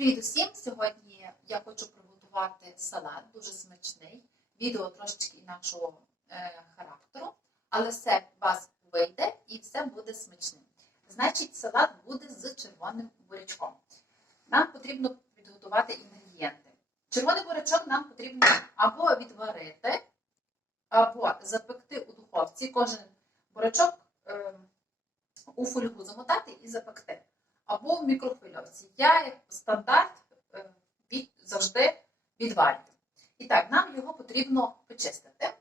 Привіт усім! Сьогодні я хочу приготувати салат, дуже смачний. Відео трошечки інакшого е, характеру, але все вас вийде і все буде смачним. Значить, салат буде з червоним бурячком. Нам потрібно підготувати інгредієнти. Червоний бурячок нам потрібно або відварити, або запекти у духовці. Кожен бурячок е, у фольгу замотати і запекти або в мікрохвильовці. Я, як стандарт, е, від, завжди відварюю. І так, нам його потрібно почистити.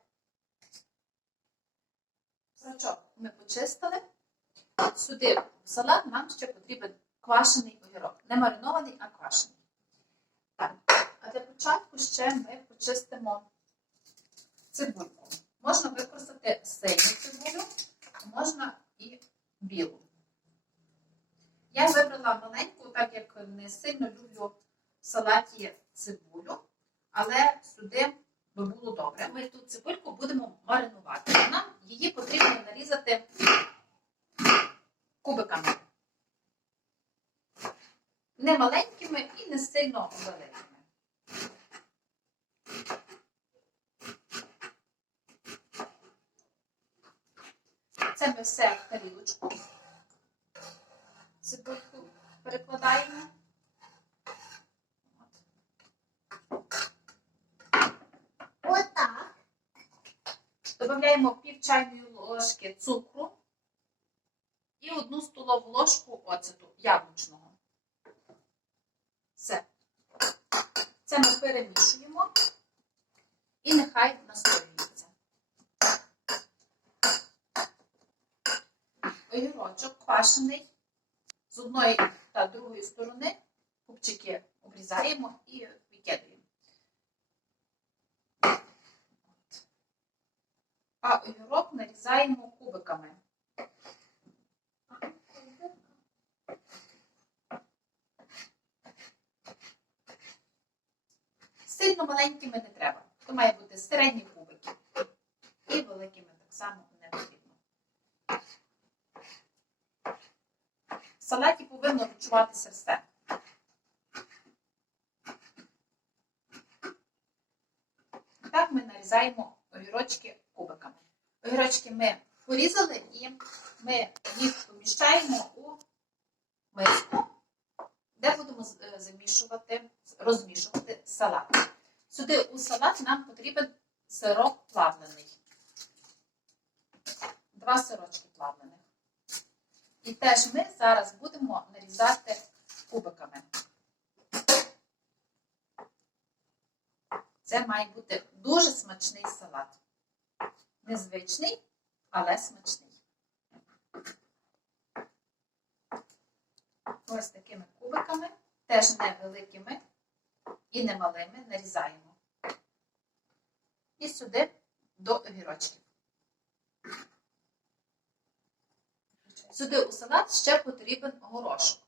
Сачок ми почистили. Сюди в салат нам ще потрібен квашений огірок. Не маринований, а квашений. Так, а для початку ще ми почистимо цибульку. Можна використати синю цибулю, можна і білу. Я вибрала маленьку, так як не сильно люблю в салаті цибулю, але сюди би було добре. Ми ту цибульку будемо маринувати. Нам її потрібно нарізати кубиками. Не маленькими і не сильно великими. Це ми все в тарілочку цибульку перекладаємо. Отак. Додаємо пів чайної ложки цукру і одну столову ложку оцету яблучного. Все. Це ми перемішуємо і нехай настоюється. Огірочок квашений з одної та другої сторони купчики обрізаємо і викидаємо. А огірок нарізаємо кубиками. Сильно маленькими не треба. То має бути середні кубики. І великими так само не потрібно. В салаті повинно відчуватися все. Так ми нарізаємо огірочки кубиками. Огірочки ми порізали і ми їх поміщаємо у миску, де будемо е, замішувати, розмішувати салат. Сюди у салат нам потрібен сирок плавлений. Два сирочки плавлених. І теж ми зараз будемо нарізати кубиками. Це має бути дуже смачний салат. Незвичний, але смачний. Ось такими кубиками, теж невеликими і немалими нарізаємо. І сюди до огірочків. Сюди у салат ще потрібен горошок.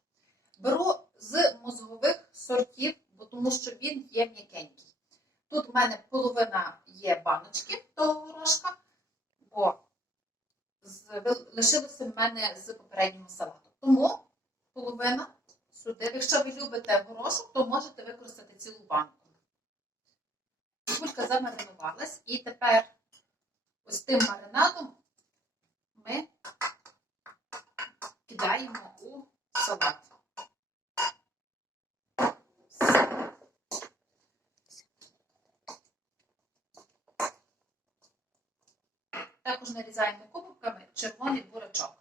Беру з мозгових сортів, бо тому що він є м'якенький. Тут в мене половина є баночки того горошка, бо лишилося в мене з попереднього салату. Тому половина сюди. Якщо ви любите горошок, то можете використати цілу банку. Кулька замаринувалась, і тепер ось тим маринадом ми кидаємо у салат. Також нарізаємо кубиками червоний бурачок.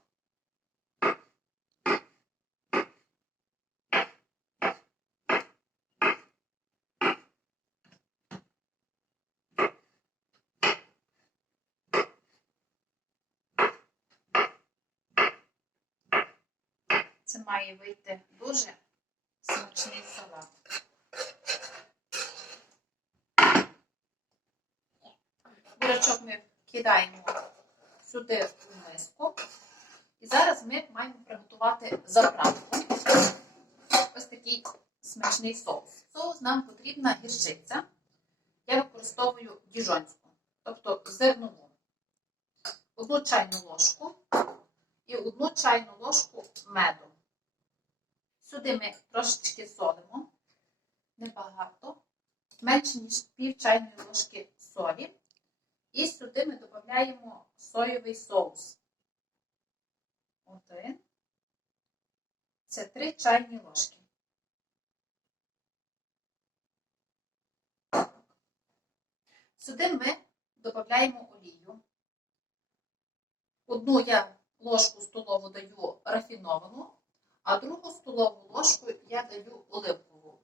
Це має вийти дуже смачний салат. Бурячок ми кидаємо сюди в миску. І зараз ми маємо приготувати заправку. Ось такий смачний соус. Соус нам потрібна гірчиця. Я використовую діжонську, тобто зернову. Одну чайну ложку і одну чайну ложку меду. Сюди ми трошечки солимо. небагато, менше ніж пів чайної ложки солі. І сюди ми додаємо соєвий соус. Один. Це 3 чайні ложки. Сюди ми додаємо олію. Одну я ложку столову даю рафіновану, а другу столову ложку я даю оливкову.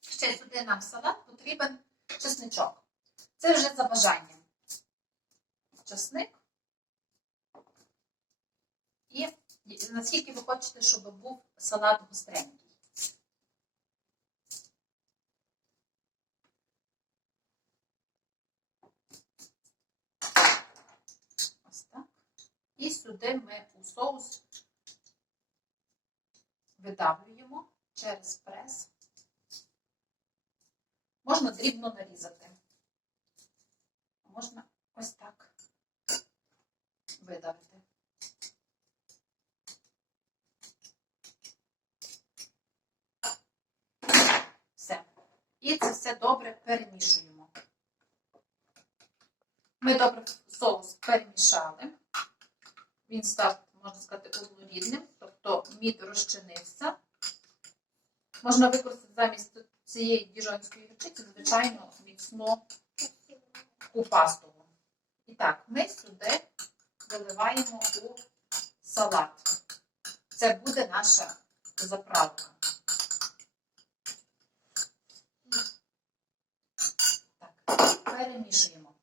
Ще сюди нам в салат потрібен чесничок. Це вже за бажанням. Чесник. І наскільки ви хочете, щоб був салат густренький. Ось так. І сюди ми у соус видавлюємо через прес. Можна дрібно нарізати. Можна ось так видавити. Все. І це все добре перемішуємо. Ми добре соус перемішали. Він став, можна сказати, однорідним, тобто мід розчинився. Можна використати замість цієї діжонської гірчиці, звичайно, міцну купастову. І так, ми сюди виливаємо у салат. Це буде наша заправка. Так, перемішуємо.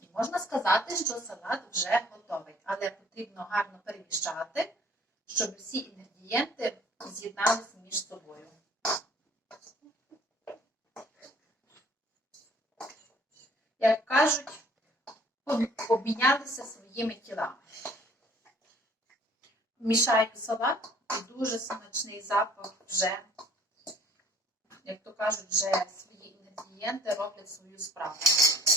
І можна сказати, що салат вже готовий, але потрібно гарно перемішати, щоб всі інгредієнти з'єдналися між собою. Як кажуть, обмінялися своїми тілами. Мішаю салат і дуже смачний запах вже, як то кажуть, вже свої інгредієнти роблять свою справу.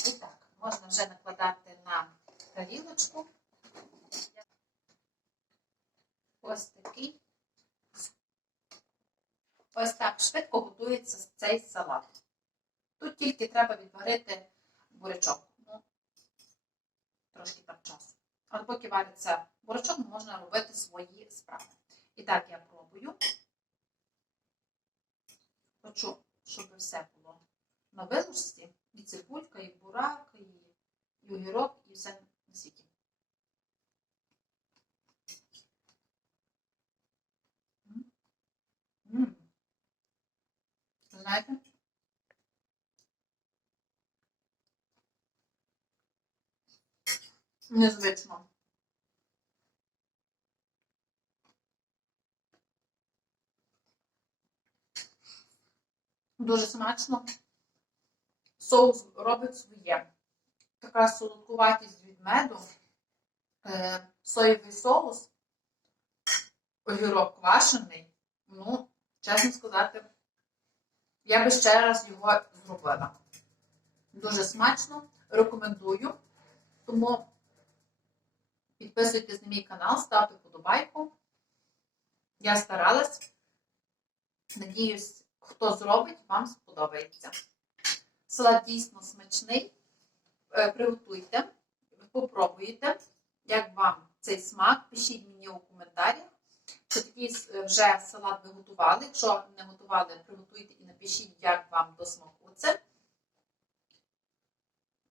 І так, можна вже накладати на тарілочку. Ось такий. Ось так швидко готується цей салат. Тут тільки треба відварити бурячок. Ну, трошки так часу. Але поки вариться бурячок, можна робити свої справи. І так я пробую. Хочу, щоб все було на вилушці. І цибулька, і бурак, і, огірок, і все на світі. Знаєте? Незвично. Дуже смачно. Соус робить своє. Така солодкуватість від меду, е, соєвий соус, огірок квашений. Ну, чесно сказати, я би ще раз його зробила. Дуже смачно, рекомендую. Тому підписуйтесь на мій канал, ставте вподобайку. Я старалась. Надіюсь, хто зробить, вам сподобається. Салат дійсно смачний. Е, Приготуйте, попробуйте, як вам цей смак. Пишіть мені у коментарях. Що такий е, вже салат ви готували. Якщо не готували, приготуйте і напишіть, як вам до смаку це.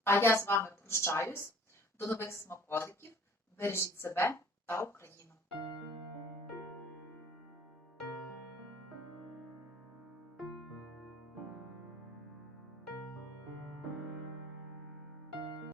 А я з вами прощаюсь. До нових смаколиків. Бережіть себе та Україну!